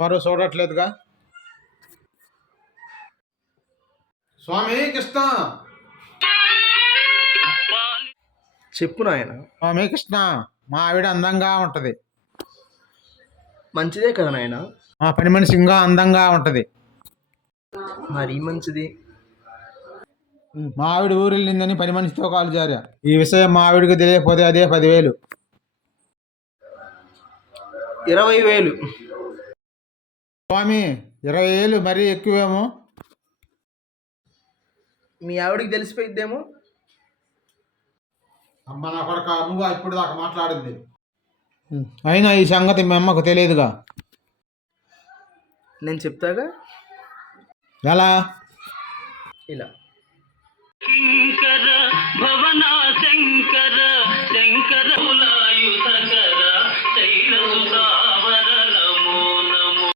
వారు చూడట్లేదుగా. స్వామి కృష్ణ, చెప్పు నాయన. స్వామి కృష్ణ, మా ఆవిడ అందంగా ఉంటది. మంచిదే కదా నాయన. మా పని మనిషి ఇంకా అందంగా ఉంటది. మరీ మంచిది. మా ఆవిడ ఊరెళ్ళిందని పని మనిషితో కాలు జారా. ఈ విషయం మా ఆవిడకి తెలియకపోతే అదే 10,000. 20,000. స్వామి 20,000 మరీ ఎక్కువేమో. మీ ఆవిడికి తెలిసిపోయిద్దేమో. అమ్మ నా కొడక, నువ్వు ఇప్పుడు దాకా మాట్లాడింది. అయినా ఈ సంగతి మీ అమ్మకు తెలియదుగా. నేను చెప్తాగా. ఎలా? ఇలా. శంకర భవన శంకర శంకర శైలసుత